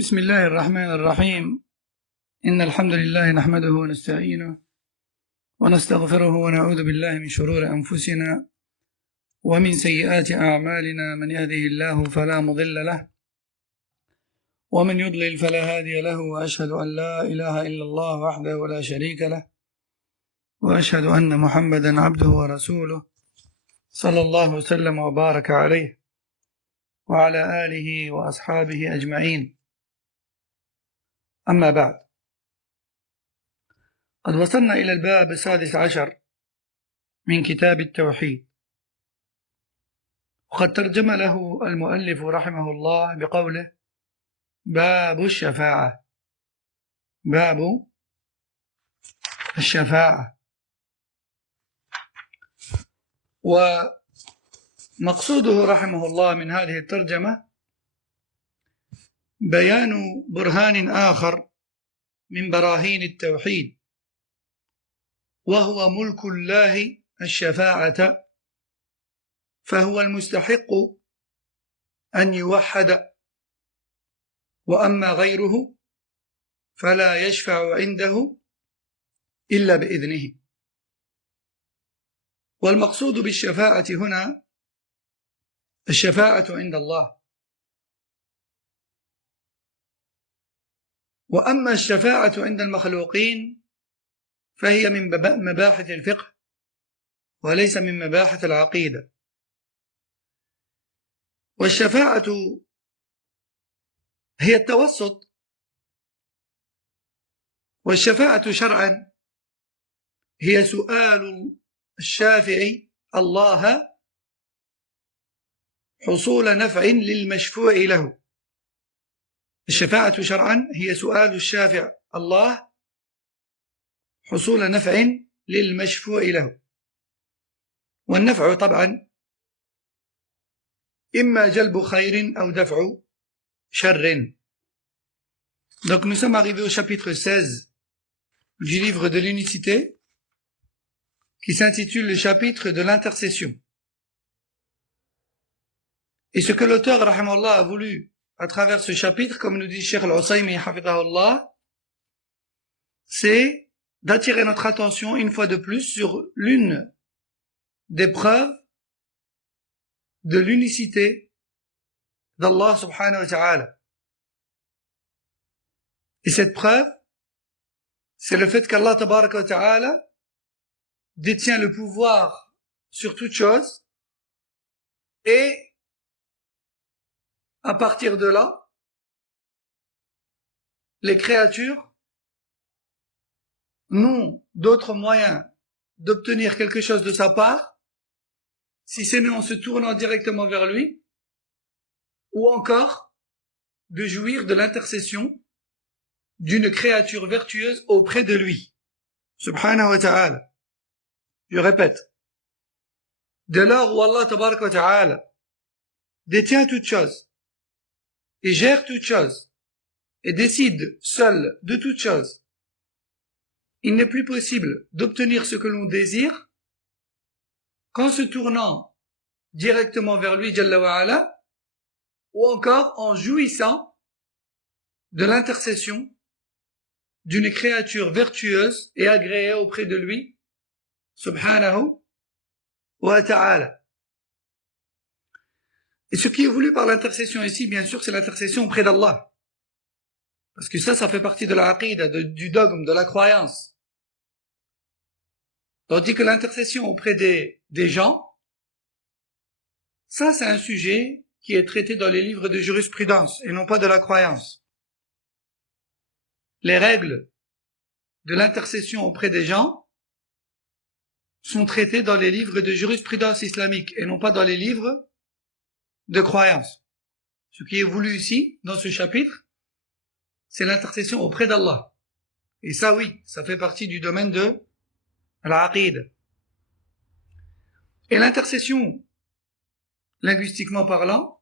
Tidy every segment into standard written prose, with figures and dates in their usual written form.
بسم الله الرحمن الرحيم. إن الحمد لله نحمده ونستعينه ونستغفره ونعوذ بالله من شرور أنفسنا ومن سيئات أعمالنا. من يهده الله فلا مضل له ومن يضلل فلا هادي له، وأشهد أن لا إله إلا الله وحده لا شريك له، وأشهد أن محمدا عبده ورسوله صلى الله وسلم وبارك عليه وعلى آله وأصحابه أجمعين. أما بعد، قد وصلنا إلى الباب 16 من كتاب التوحيد، وقد ترجم له المؤلف رحمه الله بقوله: باب الشفاعة. باب الشفاعة. ومقصوده رحمه الله من هذه الترجمة بيان برهان آخر من براهين التوحيد، وهو ملك الله الشفاعة، فهو المستحق أن يوحد، وأما غيره فلا يشفع عنده إلا بإذنه. والمقصود بالشفاعة هنا الشفاعة عند الله، وأما الشفاعة عند المخلوقين فهي من مباحث الفقه وليس من مباحث العقيدة. والشفاعة هي التوسط، والشفاعة شرعا هي سؤال الشافع الله حصول نفع للمشفوع له. الشفاعة شرعا هي سؤال الشافع الله حصول نفع للمشفوع له، والنفع طبعا إما جلب خير أو دفع شر. Donc nous sommes arrivés au chapitre 16 du livre de l'unicité, qui s'intitule le chapitre de l'intercession. Et ce que l'auteur rahimahullah a voulu à travers ce chapitre, comme nous dit Cheikh Al-Usaymi hafidhahullah, c'est d'attirer notre attention une fois de plus sur l'une des preuves de l'unicité d'Allah subhanahu wa ta'ala. Et cette preuve, c'est le fait qu'Allah tabaraka wa ta'ala détient le pouvoir sur toute chose, et à partir de là, les créatures n'ont d'autre moyen d'obtenir quelque chose de sa part, si ce n'est en se tournant directement vers lui, ou encore de jouir de l'intercession d'une créature vertueuse auprès de lui, subhanahu wa ta'ala. Je répète, dès lors où Allah tabaraka wa ta'ala détient toute chose, et gère toute chose, et décide seul de toute chose, il n'est plus possible d'obtenir ce que l'on désire qu'en se tournant directement vers lui, Jalla wa ala, ou encore en jouissant de l'intercession d'une créature vertueuse et agréée auprès de lui, subhanahu wa ta'ala. Et ce qui est voulu par l'intercession ici, bien sûr, c'est l'intercession auprès d'Allah. Parce que ça fait partie de la aqida, du dogme, de la croyance. Tandis que l'intercession auprès des gens, ça c'est un sujet qui est traité dans les livres de jurisprudence et non pas de la croyance. Les règles de l'intercession auprès des gens sont traitées dans les livres de jurisprudence islamique et non pas dans les livres de croyance. Ce qui est voulu ici, dans ce chapitre, c'est l'intercession auprès d'Allah. Et ça, oui, ça fait partie du domaine de l'aqid. Et l'intercession, linguistiquement parlant,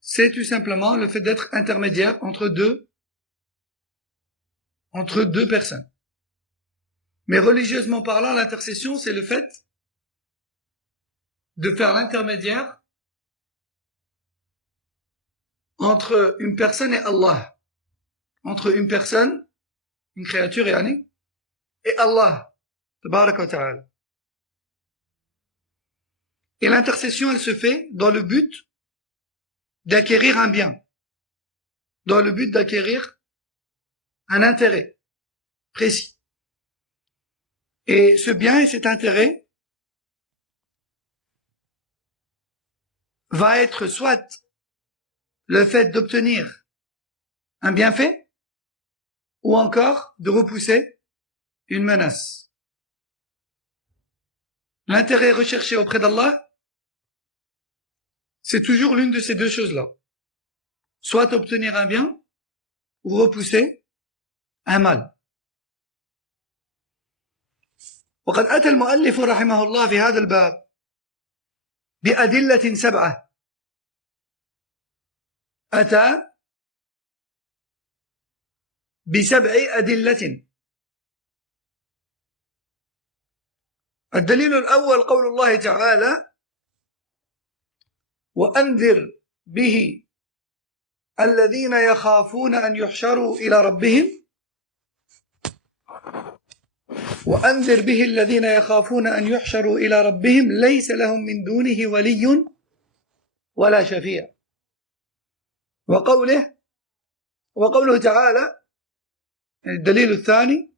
c'est tout simplement le fait d'être intermédiaire entre deux personnes. Mais religieusement parlant, l'intercession, c'est le fait de faire l'intermédiaire entre une personne et Allah, entre une personne, une créature yani, et Allah, tabaraka wa ta'ala. Et l'intercession, elle se fait dans le but d'acquérir un bien, dans le but d'acquérir un intérêt précis. Et ce bien et cet intérêt va être soit le fait d'obtenir un bienfait, ou encore de repousser une menace. L'intérêt recherché auprès d'Allah, c'est toujours l'une de ces deux choses-là. Soit obtenir un bien, ou repousser un mal. وقد أتى المؤلف رحمه الله في هذا الباب بأدلة 7. أتى ب7 أدلة. الدليل الأول قول الله تعالى: وأنذر به الذين يخافون أن يحشروا إلى ربهم وأنذر به الذين يخافون أن يحشروا إلى ربهم ليس لهم من دونه ولي ولا شفيع. وقوله تعالى الدليل الثاني: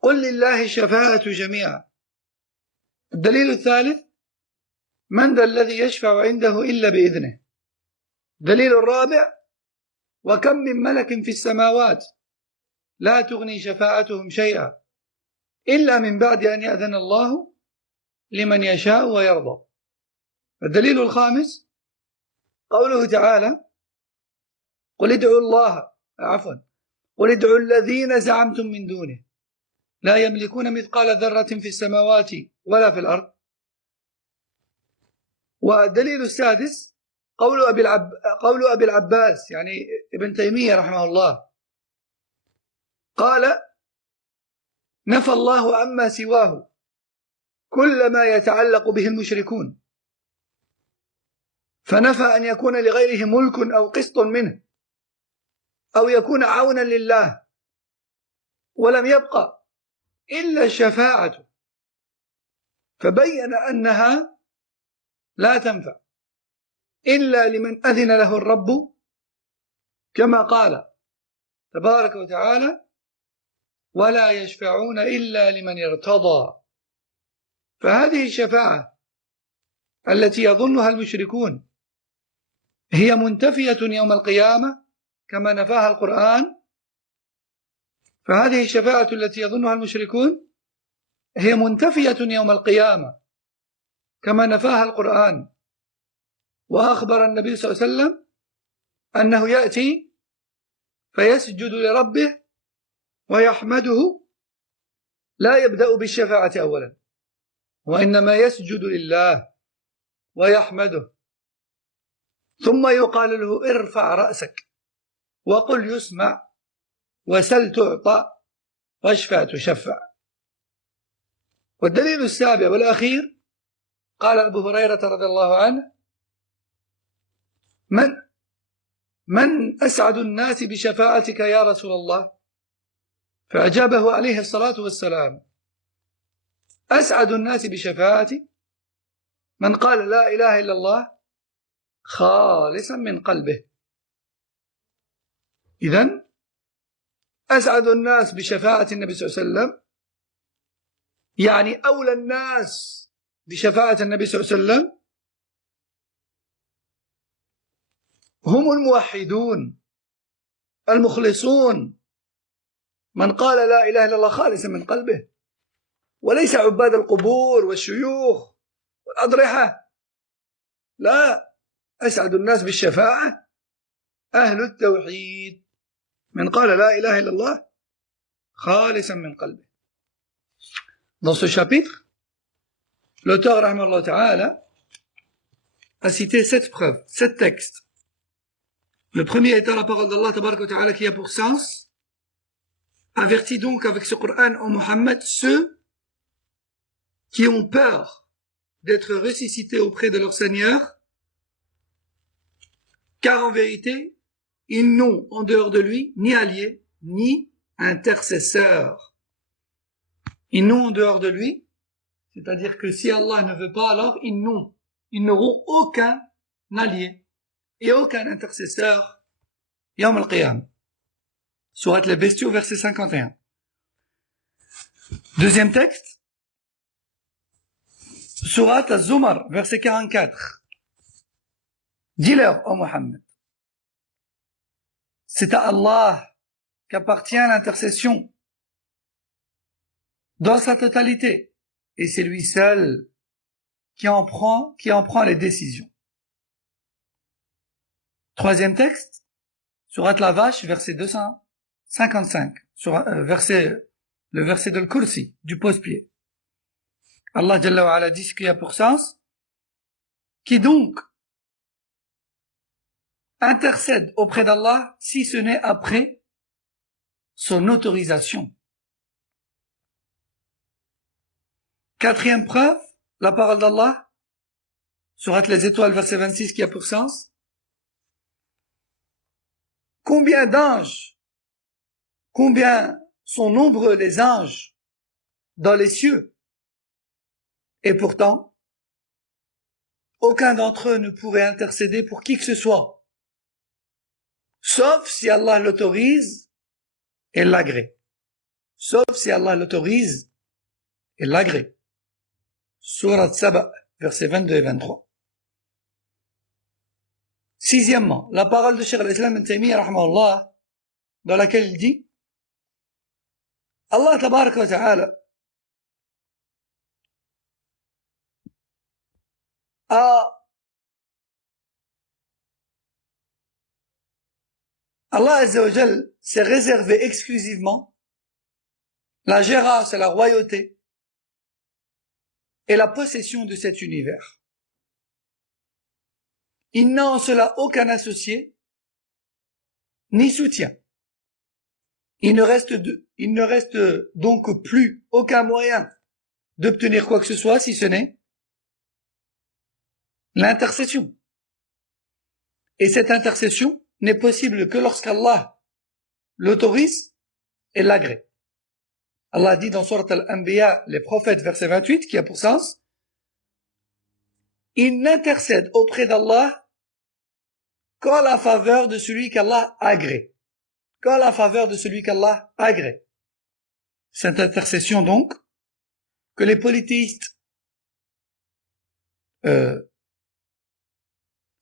قل لله الشفاعة جميعا. الدليل الثالث: من ذا الذي يشفع عنده إلا بإذنه. الدليل الرابع: وكم من ملك في السماوات لا تغني شفاعتهم شيئا إلا من بعد أن يأذن الله لمن يشاء ويرضى. الدليل الخامس قوله تعالى: قل ادعوا الذين زعمتم من دونه لا يملكون مثقال ذرة في السماوات ولا في الأرض. والدليل السادس قول أبي العباس يعني ابن تيمية رحمه الله، قال: نفى الله عما سواه كل ما يتعلق به المشركون، فنفى أن يكون لغيره ملك أو قسط منه أو يكون عونا لله، ولم يبقى إلا الشفاعة، فبين أنها لا تنفع إلا لمن أذن له الرب، كما قال تبارك وتعالى: ولا يشفعون إلا لمن ارتضى. فهذه الشفاعة التي يظنها المشركون هي منتفية يوم القيامة كما نفاها القرآن. فهذه الشفاعة التي يظنها المشركون هي منتفية يوم القيامة كما نفاها القرآن. وأخبر النبي صلى الله عليه وسلم أنه يأتي فيسجد لربه ويحمده، لا يبدأ بالشفاعة أولا، وإنما يسجد لله ويحمده، ثم يقال له: ارفع رأسك وقل يسمع وسل تعطى واشفع تشفع. والدليل السابع والأخير قال أبو هريرة رضي الله عنه: من أسعد الناس بشفاعتك يا رسول الله؟ فأجابه عليه الصلاة والسلام: أسعد الناس بشفاعتي من قال لا إله إلا الله خالصا من قلبه. إذن أسعد الناس بشفاعة النبي صلى الله عليه وسلم يعني أولى الناس بشفاعة النبي صلى الله عليه وسلم هم الموحدون المخلصون، من قال لا إله إلا الله خالصا من قلبه، وليس عباد القبور والشيوخ والأضرحة. لا، أسعد الناس بالشفاعة أهل التوحيد، من قال لا إله إلا الله خالصا من قلبه. Dans ce chapitre, l'auteur rahimahullah ta'ala a cité 7 preuves, 7 textes. Le premier étant la parole d'Allah tabaraka wa ta'ala qui a pour sens: avertis donc avec ce Coran en Muhammad ceux qui ont peur d'être ressuscités auprès de leur Seigneur car en vérité, ils n'ont en dehors de lui ni allié, ni intercesseur. Ils n'ont en dehors de lui, c'est-à-dire que si Allah ne veut pas, alors ils n'auront aucun allié et aucun intercesseur. Yawm al-Qiyam. Sourate les Bestiaux, verset 51. Deuxième texte. Sourate Az-Zumar, verset 44. Dis-leur, ô Mohammed, c'est à Allah qu'appartient l'intercession dans sa totalité, et c'est lui seul qui en prend les décisions. Troisième texte, sourate la Vache, verset 255, le verset de l'Kursi, du pose-pied. Allah Jalla wa Ala dit ce qu'il y a pour sens, qui donc intercède auprès d'Allah si ce n'est après son autorisation. Quatrième preuve, la parole d'Allah, sourate les Étoiles, verset 26, qui a pour sens. Combien d'anges, combien sont nombreux les anges dans les cieux, et pourtant, aucun d'entre eux ne pourrait intercéder pour qui que ce soit, sauf si Allah l'autorise et l'agrée. Sauf si Allah l'autorise et l'agrée. Sourate Saba, versets 22 et 23. Sixièmement, la parole de Cheikh al-Islam ibn Taymiyyah, rahmahullah, dans laquelle il dit Allah tabaraka wa ta'ala Allah Azza wa Jal s'est réservé exclusivement la gérance et la royauté et la possession de cet univers. Il n'a en cela aucun associé, ni soutien. Il ne reste donc plus aucun moyen d'obtenir quoi que ce soit, si ce n'est l'intercession. Et cette intercession n'est possible que lorsqu'Allah l'autorise et l'agrée. Allah dit dans Sourate Al-Anbiya, les prophètes, verset 28, qui a pour sens, il n'intercède auprès d'Allah qu'en la faveur de celui qu'Allah agrée. Qu'en la faveur de celui qu'Allah agrée. Cette intercession donc, que les polythéistes,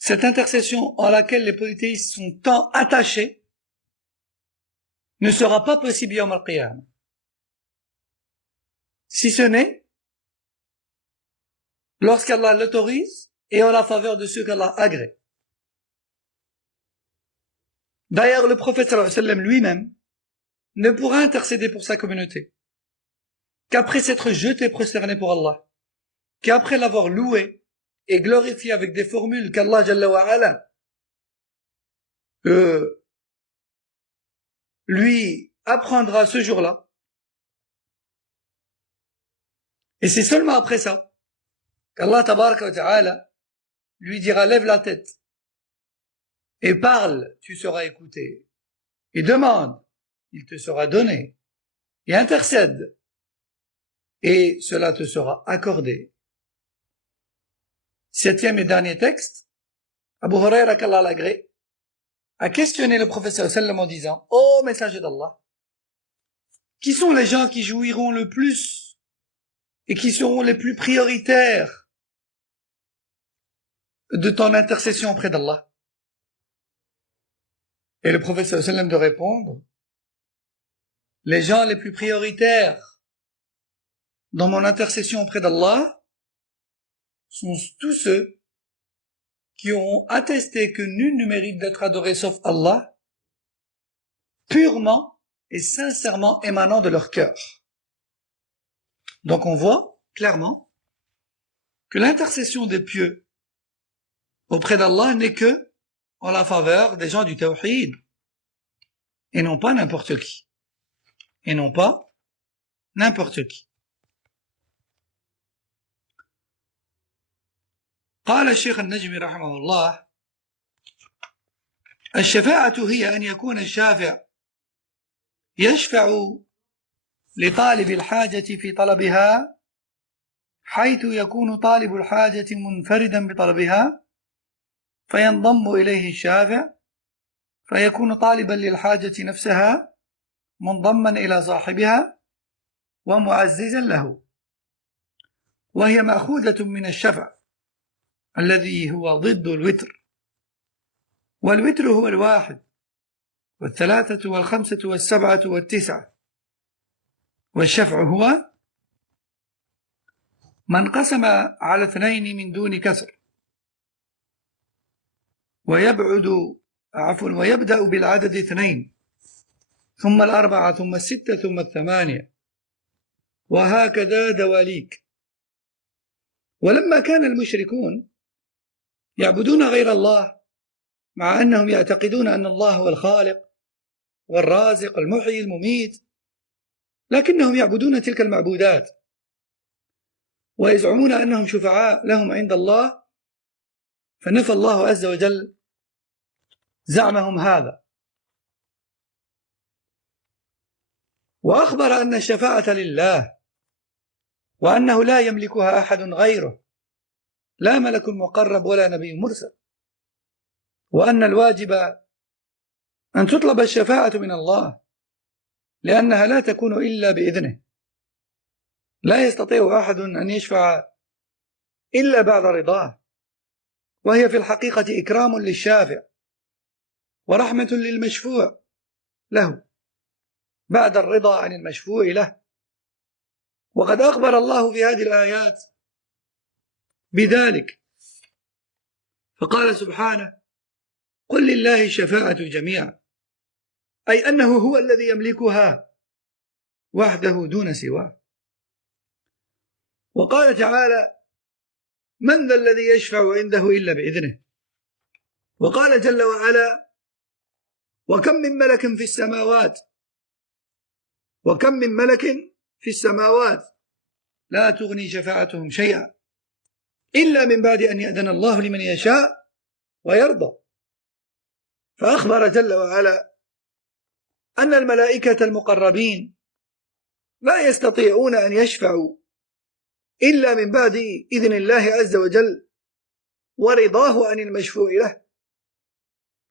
cette intercession en laquelle les polythéistes sont tant attachés, ne sera pas possible yawm al-qiyam. Si ce n'est lorsqu'Allah l'autorise et en la faveur de ceux qu'Allah agrée. D'ailleurs, le prophète sallallahu alayhi wa sallam lui-même ne pourra intercéder pour sa communauté qu'après s'être jeté prosterné pour Allah, qu'après l'avoir loué et glorifié avec des formules qu'Allah Jalla wa Ala lui apprendra ce jour-là. Et c'est seulement après ça qu'Allah Tabaraka wa Ta'ala lui dira lève la tête et parle, tu seras écouté, et demande, il te sera donné, et intercède, et cela te sera accordé. Septième et dernier texte, Abu Huraira qu'Allah l'agrée a questionné le prophète sallallahu alayhi wa sallam en disant « Ô messager d'Allah, qui sont les gens qui jouiront le plus et qui seront les plus prioritaires de ton intercession auprès d'Allah ?» Et le prophète sallallahu alayhi wa sallam de répondre « Les gens les plus prioritaires dans mon intercession auprès d'Allah sont tous ceux qui auront attesté que nul ne mérite d'être adoré sauf Allah, purement et sincèrement émanant de leur cœur. » Donc on voit clairement que l'intercession des pieux auprès d'Allah n'est que en la faveur des gens du tawhid, et non pas n'importe qui. Et non pas n'importe qui. قال الشيخ النجمي رحمه الله الشفاعة هي أن يكون الشافع يشفع لطالب الحاجة في طلبها، حيث يكون طالب الحاجة منفردا بطلبها، فينضم إليه الشافع، فيكون طالبا للحاجة نفسها منضما إلى صاحبها ومعززا له، وهي مأخوذة من الشفع الذي هو ضد الوتر، والوتر هو الواحد والثلاثة والخمسة والسبعة والتسعة، والشفع هو من قسم على اثنين من دون كسر، ويبدأ بالعدد اثنين ثم الأربعة ثم الستة ثم الثمانية، وهكذا دواليك. ولما كان المشركون يعبدون غير الله مع أنهم يعتقدون أن الله هو الخالق والرازق المحيي المميت، لكنهم يعبدون تلك المعبودات ويزعمون أنهم شفعاء لهم عند الله، فنفى الله عز وجل زعمهم هذا، وأخبر أن الشفاعة لله، وأنه لا يملكها أحد غيره، لا ملك مقرب ولا نبي مرسل، وأن الواجب أن تطلب الشفاعة من الله، لأنها لا تكون إلا بإذنه، لا يستطيع أحد أن يشفع إلا بعد رضاه، وهي في الحقيقة إكرام للشافع ورحمة للمشفوع له بعد الرضا عن المشفوع له. وقد أخبر الله في هذه الآيات بذلك، فقال سبحانه: قل لله الشفاعة جميعا، أي أنه هو الذي يملكها وحده دون سواه. وقال تعالى: من ذا الذي يشفع عنده إلا بإذنه. وقال جل وعلا: وكم من ملك في السماوات وكم من ملك في السماوات لا تغني شفاعتهم شيئا إلا من بعد أن يأذن الله لمن يشاء ويرضى. فأخبر جل وعلا أن الملائكة المقربين لا يستطيعون أن يشفعوا إلا من بعد إذن الله عز وجل ورضاه عن المشفوع له.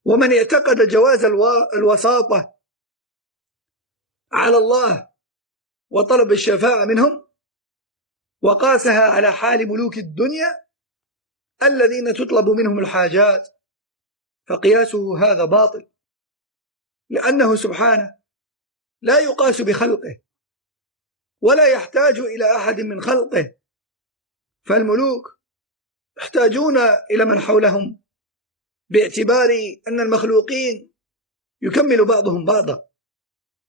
ومن اعتقد جواز الوساطة على الله وطلب الشفاعة منهم وقاسها على حال ملوك الدنيا الذين تطلب منهم الحاجات، فقياسه هذا باطل، لأنه سبحانه لا يقاس بخلقه ولا يحتاج إلى أحد من خلقه، فالملوك يحتاجون إلى من حولهم باعتبار أن المخلوقين يكمل بعضهم بعضا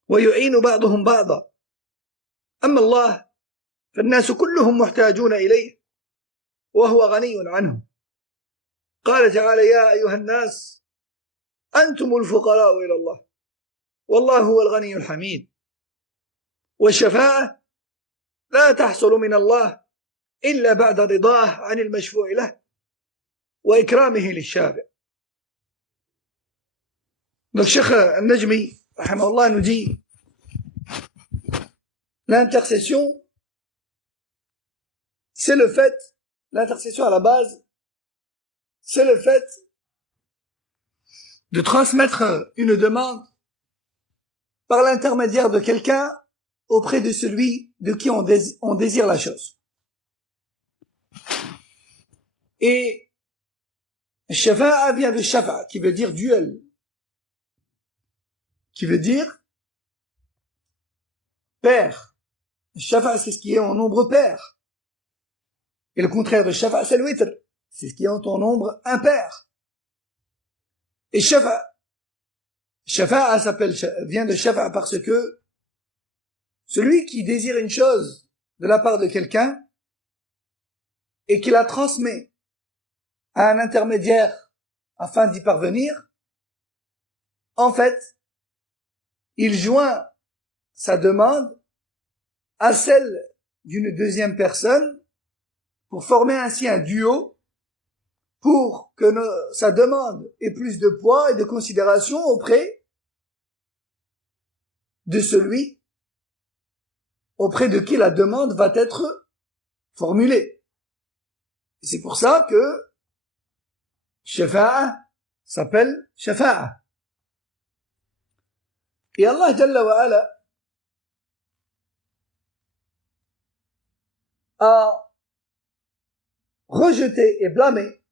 ويعين بعضهم بعضا. أما الله فالناس كلهم محتاجون إليه وهو غني عنهم. قال تعالى: يا أيها الناس أنتم الفقراء إلى الله والله هو الغني الحميد. والشفاعة لا تحصل من الله إلا بعد رضاه عن المشفوع له وإكرامه للشافع. Donc Cheikh Al-Najmi rahimahullah nous dit: l'intercession, c'est le fait, l'intercession à la base, c'est le fait de transmettre une demande par l'intermédiaire de quelqu'un auprès de celui de qui on désire la chose. Et shafa'a vient de shafa'a, qui veut dire duel, qui veut dire pair. Shafa'a, c'est ce qui est en nombre pair. Et le contraire de shafa'a, c'est le witr, c'est ce qui est en nombre impair. Et shafa'a vient de shafa'a parce que celui qui désire une chose de la part de quelqu'un et qui la transmet à un intermédiaire afin d'y parvenir, en fait, il joint sa demande à celle d'une deuxième personne pour former ainsi un duo pour que sa demande ait plus de poids et de considération auprès de celui auprès de qui la demande va être formulée. Et c'est pour ça que shafa'a s'appelle shafa'a. Et Allah Jalla wa Ala a rejeté et blâmé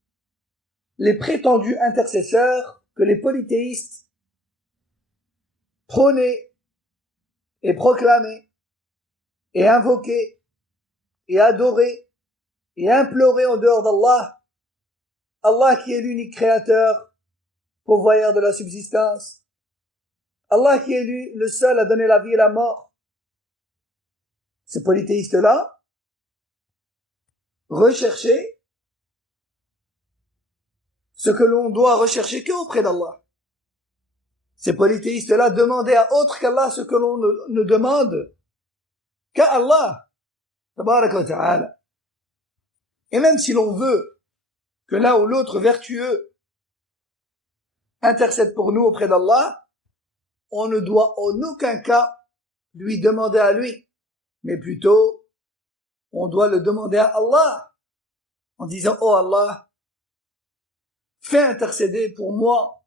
les prétendus intercesseurs que les polythéistes prônaient et proclamaient et invoquaient et adoraient et imploraient en dehors d'Allah, Allah qui est l'unique créateur, pourvoyeur de la subsistance, Allah qui est le seul à donner la vie et la mort. Ces polythéistes-là recherchaient ce que l'on doit rechercher qu'auprès d'Allah. Ces polythéistes-là demandaient à autre qu'Allah ce que l'on ne demande qu'à Allah, tabaraka wa ta'ala. Et même si l'on veut que l'un ou l'autre vertueux intercède pour nous auprès d'Allah, on ne doit en aucun cas lui demander à lui, mais plutôt on doit le demander à Allah en disant « Oh Allah, fais intercéder pour moi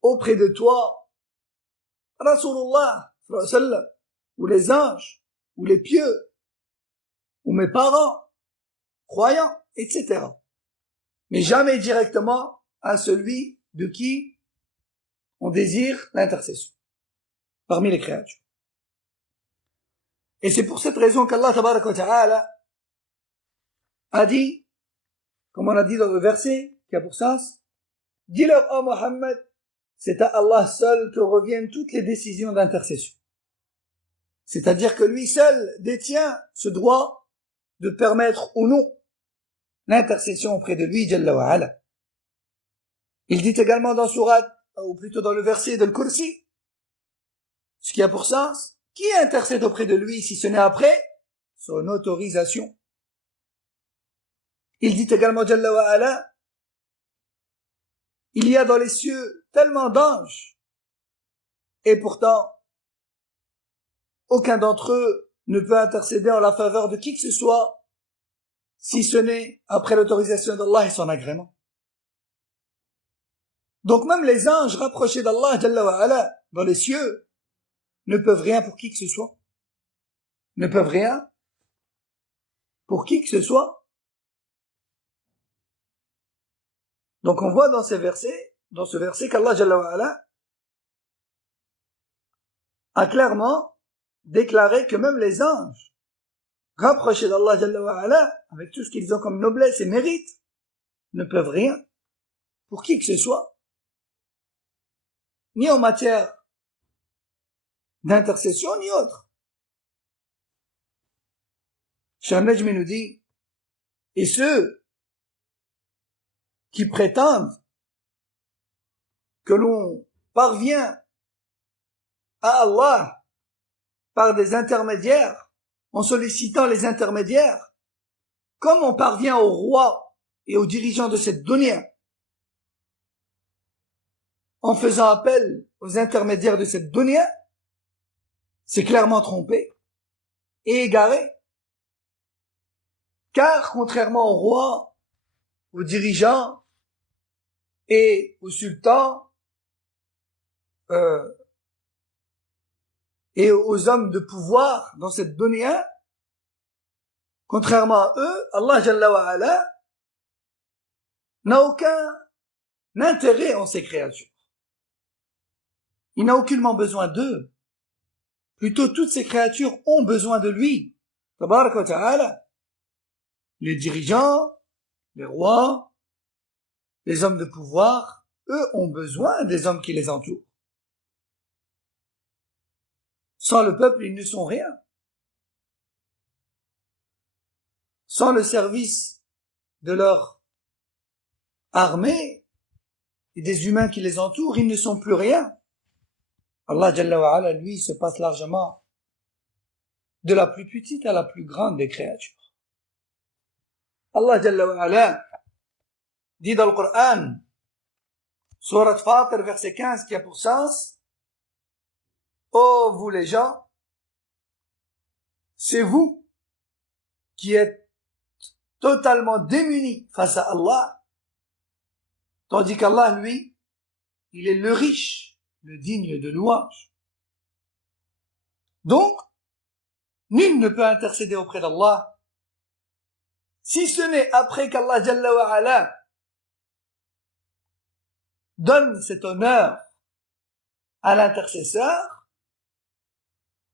auprès de toi Rasulullah ou les anges ou les pieux ou mes parents croyants, etc. Mais jamais directement à celui de qui on désire l'intercession parmi les créatures. Et c'est pour cette raison qu'Allah tabaraka wa ta'ala a dit, comme on a dit dans le verset qui a pour sens, dis-leur, oh Mohammed, c'est à Allah seul que reviennent toutes les décisions d'intercession. C'est-à-dire que lui seul détient ce droit de permettre ou non l'intercession auprès de lui, Jalla wa Ala. Il dit également dans sourate, ou plutôt dans le verset de Al-Kursi, ce qui a pour sens, qui intercède auprès de lui si ce n'est après son autorisation. Il dit également, Jalla wa Ala, il y a dans les cieux tellement d'anges, et pourtant, aucun d'entre eux ne peut intercéder en la faveur de qui que ce soit, si ce n'est après l'autorisation d'Allah et son agrément. Donc même les anges rapprochés d'Allah Jalla wa Ala dans les cieux ne peuvent rien pour qui que ce soit. Ne peuvent rien pour qui que ce soit. Donc on voit dans ce verset qu'Allah Jalla wa Ala a clairement déclaré que même les anges rapprochés d'Allah Jalla wa Ala, avec tout ce qu'ils ont comme noblesse et mérite, ne peuvent rien pour qui que ce soit. Ni en matière d'intercession, ni autre. Cheikh Najmi nous dit, et ceux qui prétendent que l'on parvient à Allah par des intermédiaires, en sollicitant les intermédiaires, comme on parvient au roi et aux dirigeants de cette dunya, en faisant appel aux intermédiaires de cette dunya, c'est clairement trompé et égaré. Car, contrairement au roi, aux dirigeants et aux sultans, et aux hommes de pouvoir dans cette dunya, contrairement à eux, Allah Jalla wa Ala n'a aucun intérêt en ces créatures. Il n'a aucunement besoin d'eux. Plutôt, toutes ces créatures ont besoin de lui. Tabaraka wa ta'ala. Les dirigeants, les rois, les hommes de pouvoir, eux ont besoin des hommes qui les entourent. Sans le peuple, ils ne sont rien. Sans le service de leur armée et des humains qui les entourent, ils ne sont plus rien. Allah Jalla wa Ala, lui, se passe largement de la plus petite à la plus grande des créatures. Allah Jalla wa Ala dit dans le Coran, Surat Fatir, verset 15, qui a pour sens: ô vous les gens, c'est vous qui êtes totalement démunis face à Allah, tandis qu'Allah, lui, il est le riche, le digne de louange. Donc, nul ne peut intercéder auprès d'Allah, si ce n'est après qu'Allah Jalla wa Ala donne cet honneur à l'intercesseur,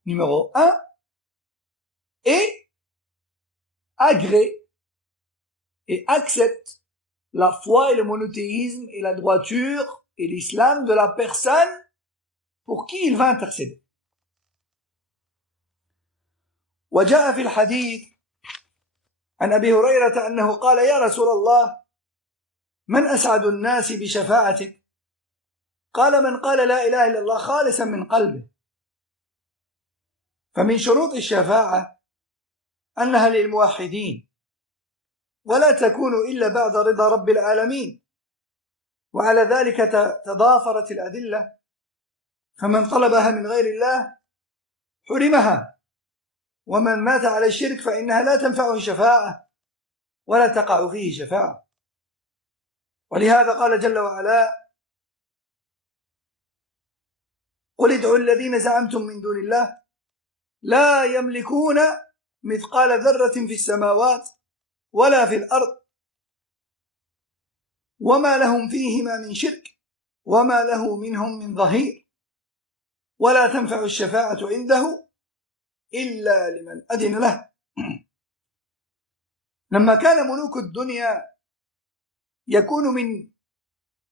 numéro 1, et agrée et accepte la foi et le monothéisme et la droiture et l'islam de la personne pour qui il va intercéder. وجاء في الحديث عن أبي هريرة أنه قال: يا رسول الله، من أسعد الناس بشفاعتك؟ قال: من قال لا إله إلا الله خالصا من قلبه. فمن شروط الشفاعة أنها للموحدين، ولا تكون إلا بعد رضا رب العالمين، وعلى ذلك تضافرت الأدلة، فمن طلبها من غير الله حرمها، ومن مات على الشرك فإنها لا تنفعه الشفاعة ولا تقع فيه شفاعة. ولهذا قال جل وعلا: قل ادعوا الذين زعمتم من دون الله لا يملكون مثقال ذرة في السماوات ولا في الأرض وما لهم فيهما من شرك وما له منهم من ظهير ولا تنفع الشفاعة عنده إلا لمن أذن له. لما كان ملوك الدنيا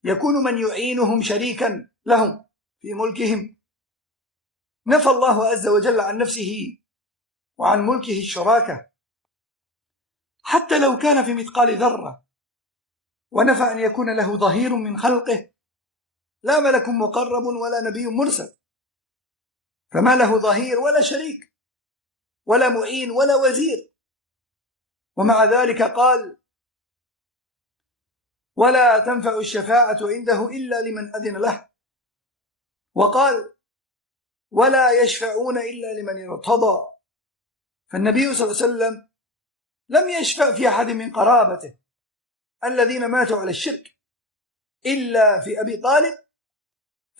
يكون من يعينهم شريكا لهم في ملكهم، نفى الله عز وجل عن نفسه وعن ملكه الشراكة حتى لو كان في مثقال ذرة، ونفى أن يكون له ظهير من خلقه، لا ملك مقرب ولا نبي مرسل، فما له ظهير ولا شريك ولا معين ولا وزير. ومع ذلك قال: ولا تنفع الشفاعة عنده إلا لمن أذن له، وقال: ولا يشفعون إلا لمن ارتضى. فالنبي صلى الله عليه وسلم لم يشفع في أحد من قرابته الذين ماتوا على الشرك إلا في أبي طالب،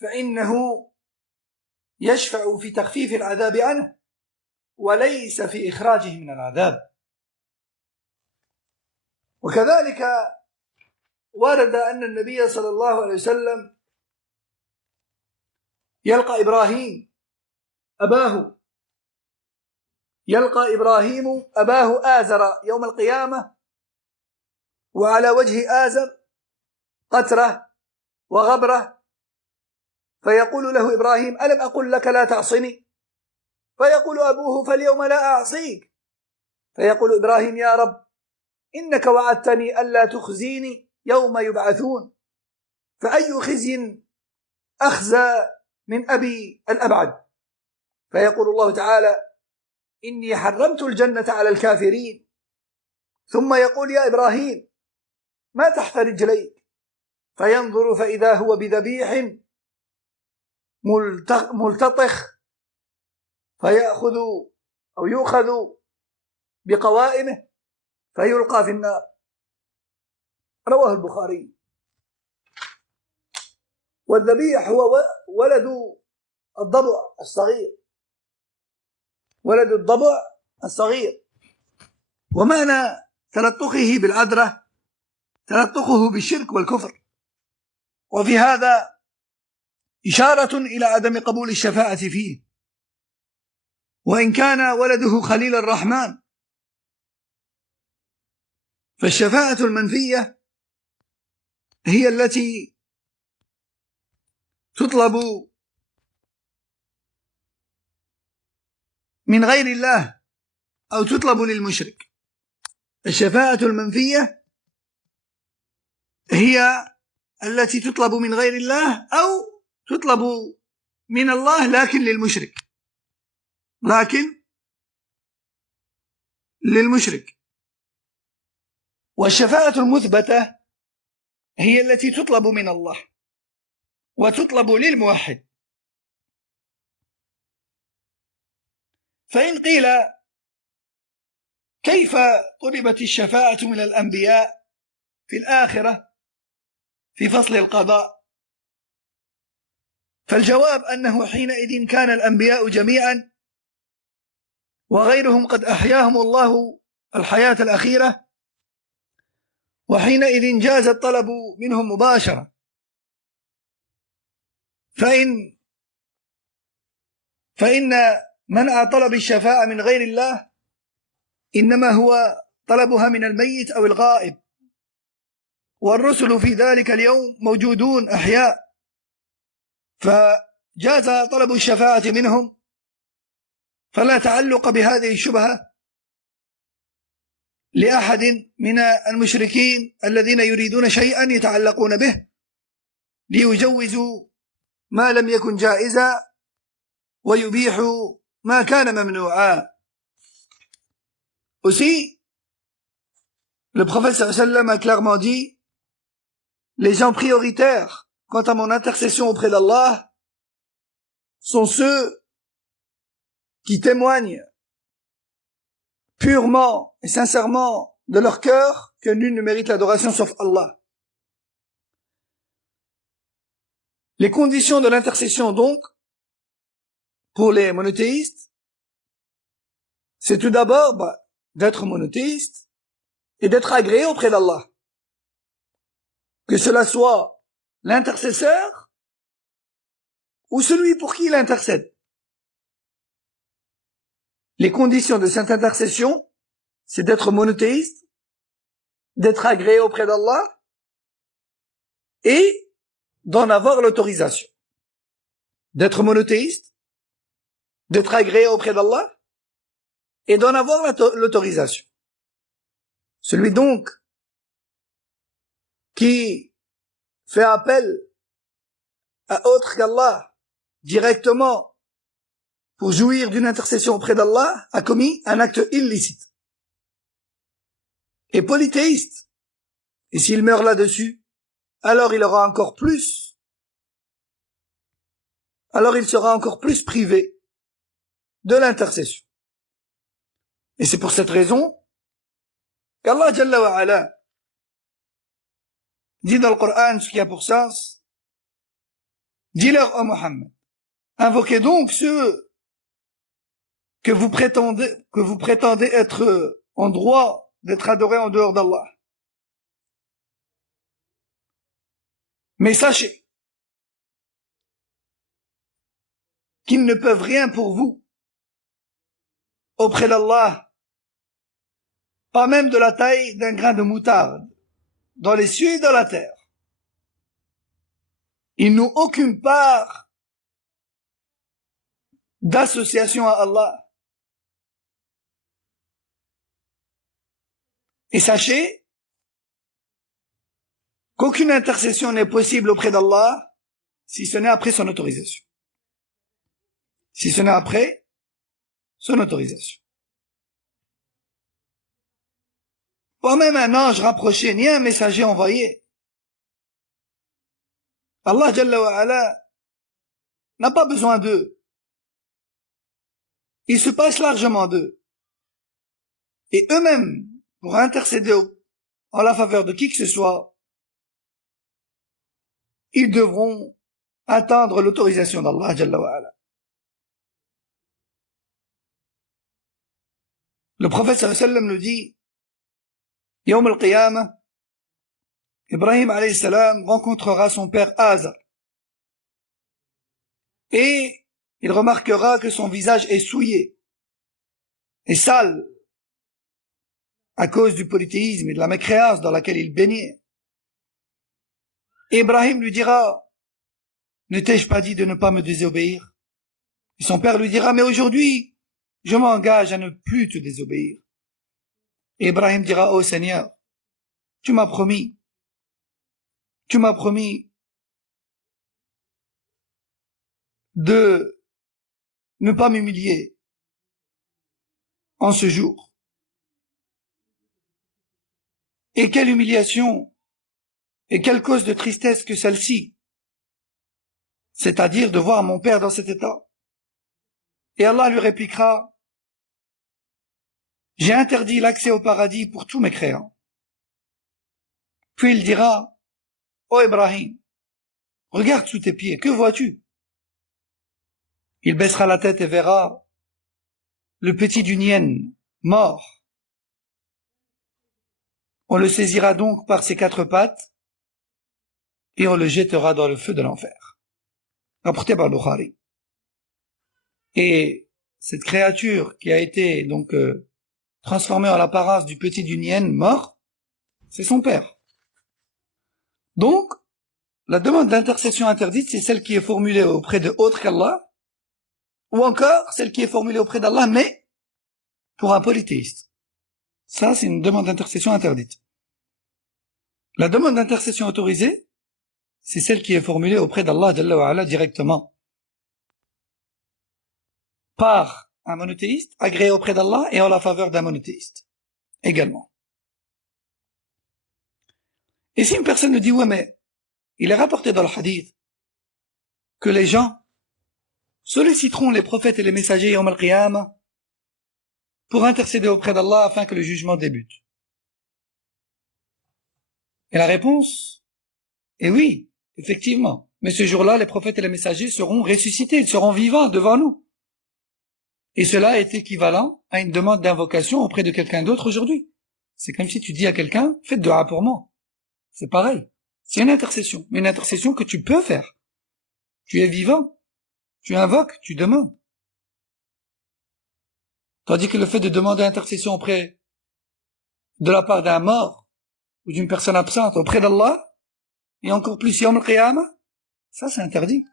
فإنه يشفع في تخفيف العذاب عنه وليس في إخراجه من العذاب. وكذلك ورد أن النبي صلى الله عليه وسلم يلقى إبراهيم أباه آزر يوم القيامة، وعلى وجه آزر قترة وغبرة، فيقول له إبراهيم: ألم أقل لك لا تعصني؟ فيقول أبوه: فاليوم لا أعصيك. فيقول إبراهيم: يا رب، إنك وعدتني ألا تخزيني يوم يبعثون، فأي خزي أخزى من أبي الأبعد؟ فيقول الله تعالى: إني حرمت الجنة على الكافرين. ثم يقول: يا إبراهيم، ما تحت رجليك؟ فينظر فإذا هو بذبيح ملتطخ، يؤخذ بقوائمه فيلقى في النار. رواه البخاري. والذبيح هو ولد الضبع الصغير، ومعنى تلطخه بالعذرة تلطخه بالشرك والكفر. وفي هذا إشارة إلى عدم قبول الشفاعة فيه، وإن كان ولده خليل الرحمن. فالشفاعة المنفية هي التي تطلب من غير الله أو تطلب للمشرك. الشفاعة المنفية هي التي تطلب من غير الله أو تطلب من الله لكن للمشرك. والشفاعة المثبتة هي التي تطلب من الله وتطلب للموحد. فإن قيل كيف طلبت الشفاعة من الأنبياء في الآخرة في فصل القضاء؟ فالجواب أنه حينئذ كان الأنبياء جميعا وغيرهم قد أحياهم الله الحياة الأخيرة، وحينئذ جاز الطلب منهم مباشرة. فإن منع طلب الشفاعة من غير الله إنما هو طلبها من الميت أو الغائب، والرسل في ذلك اليوم موجودون أحياء، فجاز طلب الشفاعة منهم، فلا تعلق بهذه الشبهة لأحد من المشركين الذين يريدون شيئا يتعلقون به ليجوزوا ما لم يكن جائزا ويبيحوا ما كان ممنوعا. Aussi, le prophète sallallahu alayhi wa sallam a clairement dit: les gens prioritaires quant à mon intercession auprès d'Allah sont ceux qui témoignent purement et sincèrement de leur cœur que nul ne mérite l'adoration sauf Allah. Les conditions de l'intercession donc pour les monothéistes, c'est tout d'abord d'être monothéiste et d'être agréé auprès d'Allah, que cela soit l'intercesseur ou celui pour qui il intercède. Les conditions de cette intercession, c'est d'être monothéiste, d'être agréé auprès d'Allah et d'en avoir l'autorisation. D'être monothéiste, d'être agréé auprès d'Allah et d'en avoir l'autorisation. Celui donc qui fait appel à autre qu'Allah directement pour jouir d'une intercession auprès d'Allah a commis un acte illicite et polythéiste. Et s'il meurt là-dessus, alors il sera encore plus privé de l'intercession. Et c'est pour cette raison qu'Allah Jalla wa Ala dit dans le Coran ce qui a pour sens: dis-leur, ô Mohammed, invoquez donc ceux que vous prétendez être en droit d'être adorés en dehors d'Allah. Mais sachez qu'ils ne peuvent rien pour vous auprès d'Allah, pas même de la taille d'un grain de moutarde dans les cieux et dans la terre. Ils n'ont aucune part d'association à Allah. Et sachez qu'aucune intercession n'est possible auprès d'Allah si ce n'est après son autorisation. Si ce n'est après son autorisation. Pas même un ange rapproché, ni un messager envoyé. Allah Jalla wa Ala n'a pas besoin d'eux. Il se passe largement d'eux. Et eux-mêmes, pour intercéder en la faveur de qui que ce soit, ils devront attendre l'autorisation d'Allah Jalla wa Ala. Le prophète sallallahu alayhi wa sallam nous dit: Yawm al-Qiyamah, Ibrahim alayhi salam rencontrera son père Azar et il remarquera que son visage est souillé et sale à cause du polythéisme et de la mécréance dans laquelle il baignait. Et Ibrahim lui dira: ne t'ai-je pas dit de ne pas me désobéir? Et son père lui dira: mais aujourd'hui je m'engage à ne plus te désobéir. Et Ibrahim dira: ô Seigneur, tu m'as promis de ne pas m'humilier en ce jour. Et quelle humiliation Et quelle cause de tristesse que celle-ci, c'est-à-dire de voir mon père dans cet état. Et Allah lui répliquera, j'ai interdit l'accès au paradis pour tous mes créants. Puis il dira, ô Ibrahim, regarde sous tes pieds, que vois-tu? Il baissera la tête et verra le petit du Nien, mort. On le saisira donc par ses quatre pattes et on le jettera dans le feu de l'enfer. Rapporté par Bukhari. Et cette créature qui a été donc transformée en l'apparence du petit du Nien mort, c'est son père. Donc, la demande d'intercession interdite, c'est celle qui est formulée auprès de autre qu'Allah, ou encore celle qui est formulée auprès d'Allah, mais pour un polythéiste. Ça, c'est une demande d'intercession interdite. La demande d'intercession autorisée, c'est celle qui est formulée auprès d'Allah Jalla wa Ala directement, par un monothéiste, agréé auprès d'Allah et en la faveur d'un monothéiste, également. Et si une personne nous dit, ouais, mais il est rapporté dans le hadith que les gens solliciteront les prophètes et les messagers Yawm al-Qiyamah pour intercéder auprès d'Allah afin que le jugement débute. Et la réponse est oui, effectivement. Mais ce jour-là, les prophètes et les messagers seront ressuscités, ils seront vivants devant nous. Et cela est équivalent à une demande d'invocation auprès de quelqu'un d'autre aujourd'hui. C'est comme si tu dis à quelqu'un, faites dua pour moi. C'est pareil. C'est une intercession, mais une intercession que tu peux faire. Tu es vivant. Tu invoques, tu demandes. Tandis que le fait de demander intercession auprès de la part d'un mort ou d'une personne absente auprès d'Allah, et encore plus Yawm al-Qiyamah, ça c'est interdit.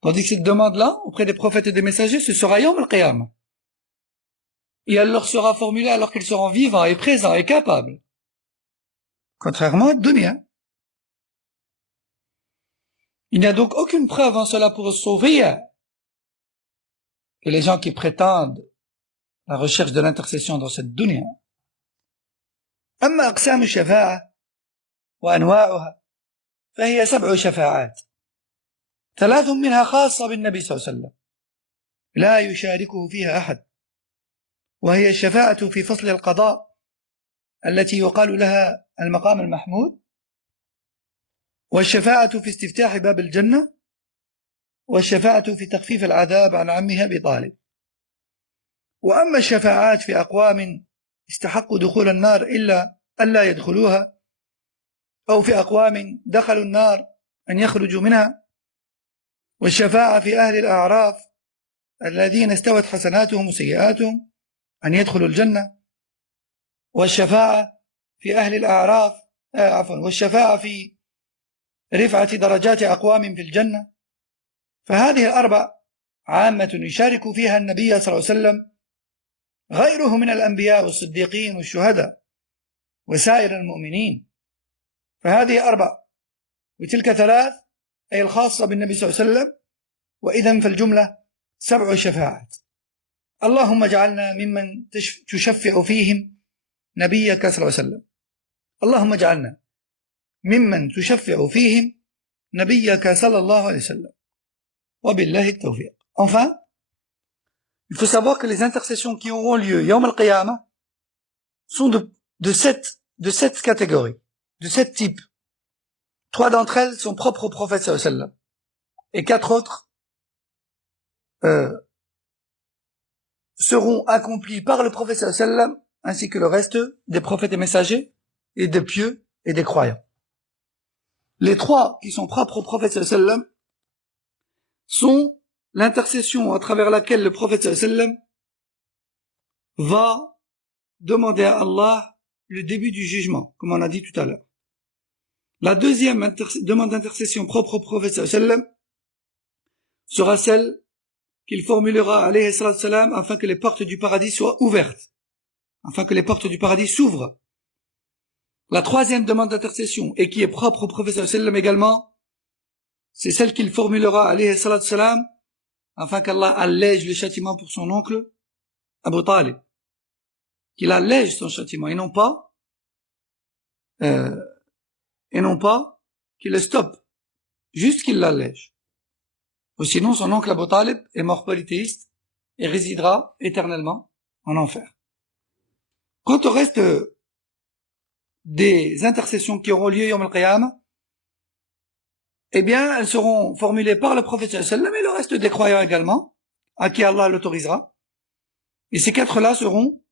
Tandis que cette demande-là, auprès des prophètes et des messagers, ce sera Yawm al-Qiyamah. Et elle leur sera formulée alors qu'ils seront vivants et présents et capables. Contrairement à dunya. Il n'y a donc aucune preuve en cela pour sauver que les gens qui prétendent la recherche de l'intercession dans cette dunya. أما أقسام الشفاعة وأنواعها فهي 7 شفاعات 3 منها خاصة بالنبي صلى الله عليه وسلم لا يشاركه فيها أحد وهي الشفاعة في فصل القضاء التي يقال لها المقام المحمود والشفاعة في استفتاح باب الجنة والشفاعة في تخفيف العذاب عن عمه أبي طالب وأما الشفاعات في أقوام استحقوا دخول النار إلا ألا يدخلوها أو في أقوام دخلوا النار أن يخرجوا منها والشفاعة في أهل الأعراف الذين استوت حسناتهم وسيئاتهم أن يدخلوا الجنة والشفاعة في أهل الأعراف والشفاعة في رفعة درجات أقوام في الجنة فهذه الأربع عامة يشارك فيها النبي صلى الله عليه وسلم غيره من الأنبياء والصديقين والشهداء وسائر المؤمنين فهذه 4 وتلك 3 أي الخاصة بالنبي صلى الله عليه وسلم وإذن فالجملة 7 شفاعات اللهم اجعلنا ممن تشفع فيهم نبيك صلى الله عليه وسلم اللهم اجعلنا ممن تشفع فيهم نبيك صلى الله عليه وسلم وبالله التوفيق. Enfin, il faut savoir que les intercessions qui auront lieu Yawm al-Qiyamah sont de 7 catégories, de 7 types. 3 d'entre elles sont propres au prophète sallallahu alayhi wa sallam et 4 autres seront accomplies par le prophète sallallahu alayhi wa sallam ainsi que le reste des prophètes et messagers et des pieux et des croyants. Les 3 qui sont propres au prophète sallallahu alayhi wa sallam sont l'intercession à travers laquelle le prophète sallallahu alayhi wa sallam va demander à Allah le début du jugement, comme on a dit tout à l'heure. La deuxième demande d'intercession propre au prophète sallallahu alayhi wa sallam sera celle qu'il formulera alayhi salatu salam afin que les portes du paradis soient ouvertes, afin que les portes du paradis s'ouvrent. La troisième demande d'intercession, et qui est propre au prophète sallallahu alayhi wa sallam également, c'est celle qu'il formulera alayhi salatu salam afin qu'Allah allège le châtiment pour son oncle Abu Talib, qu'il allège son châtiment et non pas et non pas qu'il le stoppe, juste qu'il l'allège. Ou sinon son oncle Abu Talib est mort polythéiste et résidera éternellement en enfer. Quant au reste des intercessions qui auront lieu Yawm al-Qiyamah, eh bien, elles seront formulées par le prophète sallallahu alayhi wa sallam et le reste des croyants également, à qui Allah l'autorisera. Et ces quatre-là seront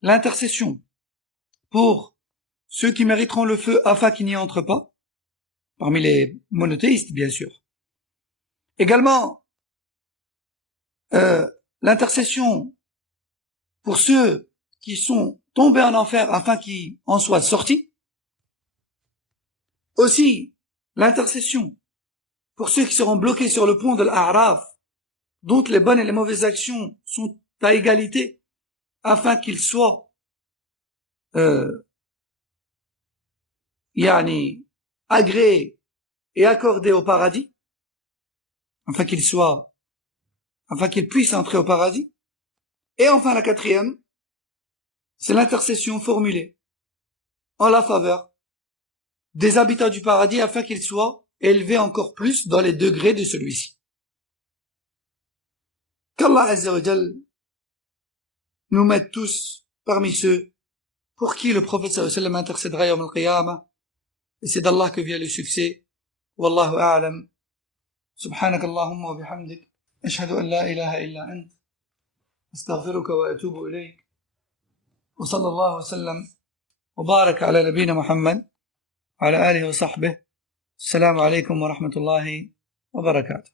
l'intercession pour ceux qui mériteront le feu afin qu'ils n'y entrent pas, parmi les monothéistes, bien sûr. Également, l'intercession pour ceux qui sont tombés en enfer afin qu'ils en soient sortis. Aussi, l'intercession pour ceux qui seront bloqués sur le pont de l'A'raf, dont les bonnes et les mauvaises actions sont à égalité, afin qu'ils soient agréés et accordés au paradis, afin qu'ils puissent entrer au paradis. Et enfin, la quatrième, c'est l'intercession formulée en la faveur des habitants du paradis afin qu'ils soient élevés encore plus dans les degrés de celui-ci. Qu'Allah Azza wa Jal nous mette tous parmi ceux pour qui le prophète sallallahu alayhi wa sallam intercédera yawm al-qiyamah. Et c'est d'Allah que vient le succès. Wallahu a'lam. سبحانك اللهم وبحمدك أشهد أن لا إله إلا أنت أستغفرك وأتوب إليك وصلى الله وسلم وبارك على نبينا محمد وعلى آله وصحبه. السلام عليكم ورحمة الله وبركاته.